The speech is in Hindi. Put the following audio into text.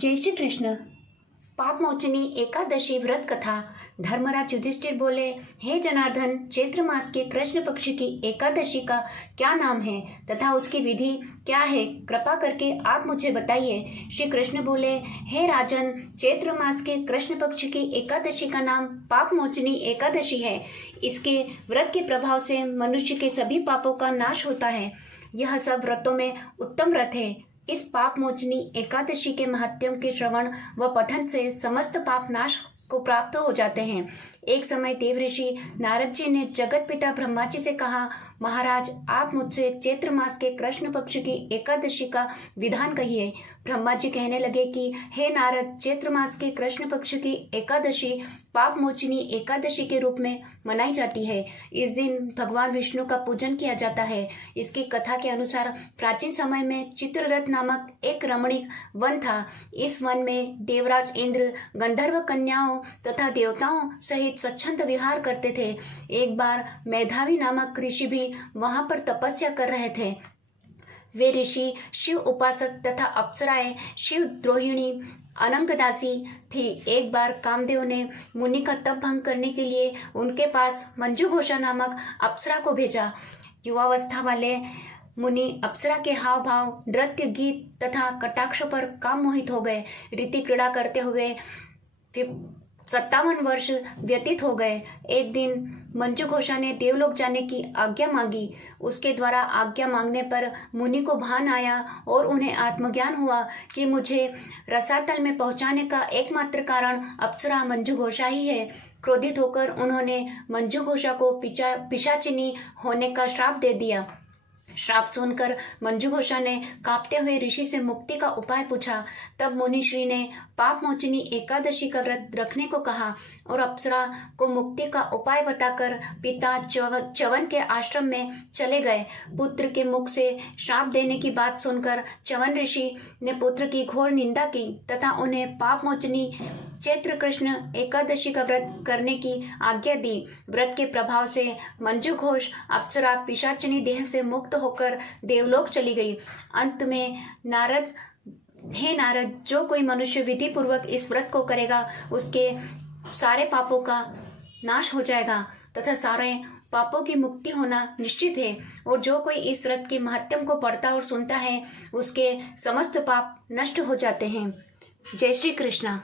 जय श्री कृष्ण। पाप मोचनी एकादशी व्रत कथा। धर्मराज युधिष्ठिर बोले, हे जनार्दन, चैत्र मास के कृष्ण पक्ष की एकादशी का क्या नाम है तथा उसकी विधि क्या है, कृपा करके आप मुझे बताइए। श्री कृष्ण बोले, हे राजन, चैत्र मास के कृष्ण पक्ष की एकादशी का नाम पाप मोचनी एकादशी है। इसके व्रत के प्रभाव से मनुष्य के सभी पापों का नाश होता है। यह सब व्रतों में उत्तम व्रत है। इस पाप मोचनी एकादशी के महात्म्य के श्रवण व पठन से समस्त पाप नाश को प्राप्त हो जाते हैं। एक समय देव ऋषि नारद जी ने जगत पिता ब्रह्मा जी से कहा, महाराज, आप मुझसे चैत्र मास के कृष्ण पक्ष की एकादशी का विधान कहिए। ब्रह्मा जी कहने लगे कि हे नारद, चैत्र मास के कृष्ण पक्ष की एकादशी पाप मोचनी एकादशी के रूप में मनाई जाती है। इस दिन भगवान विष्णु का पूजन किया जाता है। इसकी कथा के अनुसार प्राचीन समय में चित्ररथ नामक एक रमणीक वन था। इस वन में देवराज इंद्र गंधर्व कन्याओं तथा देवताओं सहित स्वच्छंद विहार करते थे। एक बार मेधावी नामक ऋषि भी वहां पर तपस्या कर रहे थे। वे ऋषि शिव उपासक तथा अप्सराएं शिव द्रोहिणी अनंगदासी थी। एक बार कामदेव ने मुनि का तप भंग करने के लिए उनके पास मंजू घोषा नामक अप्सरा को भेजा। युवावस्था वाले मुनि अप्सरा के हाव भाव, नृत्य, गीत तथा कटाक्ष पर काम मोहित हो गए। रीति क्रीड़ा करते हुए 57 वर्ष व्यतीत हो गए। एक दिन मंजू घोषा ने देवलोक जाने की आज्ञा मांगी। उसके द्वारा आज्ञा मांगने पर मुनि को भान आया और उन्हें आत्मज्ञान हुआ कि मुझे रसातल में पहुंचाने का एकमात्र कारण अप्सरा मंजू घोषा ही है। क्रोधित होकर उन्होंने मंजू घोषा को पिशाचिनी होने का श्राप दे दिया। श्राप सुनकर मंजू घोषा ने कांपते हुए ऋषि से मुक्ति का उपाय पूछा। तब मुनिश्री ने पाप मोचनी एकादशी का व्रत रखने को कहा और अप्सरा को मुक्ति का उपाय बताकर पिता च्यवन के आश्रम में चले गए। पुत्र के मुख से श्राप देने की बात सुनकर च्यवन ऋषि ने पुत्र की घोर निंदा की तथा उन्हें पाप मोचनी चैत्र कृष्ण एकादशी का व्रत करने की आज्ञा दी। व्रत के प्रभाव से मंजू घोष अप्सरा पिशाचिनी देह से मुक्त होकर देवलोक चली गई। अंत में नारद, हे नारद, जो कोई मनुष्य विधि पूर्वक इस व्रत को करेगा उसके सारे पापों का नाश हो जाएगा तथा सारे पापों की मुक्ति होना निश्चित है। और जो कोई इस व्रत के महात्म्य को पढ़ता और सुनता है उसके समस्त पाप नष्ट हो जाते हैं। जय श्री कृष्ण।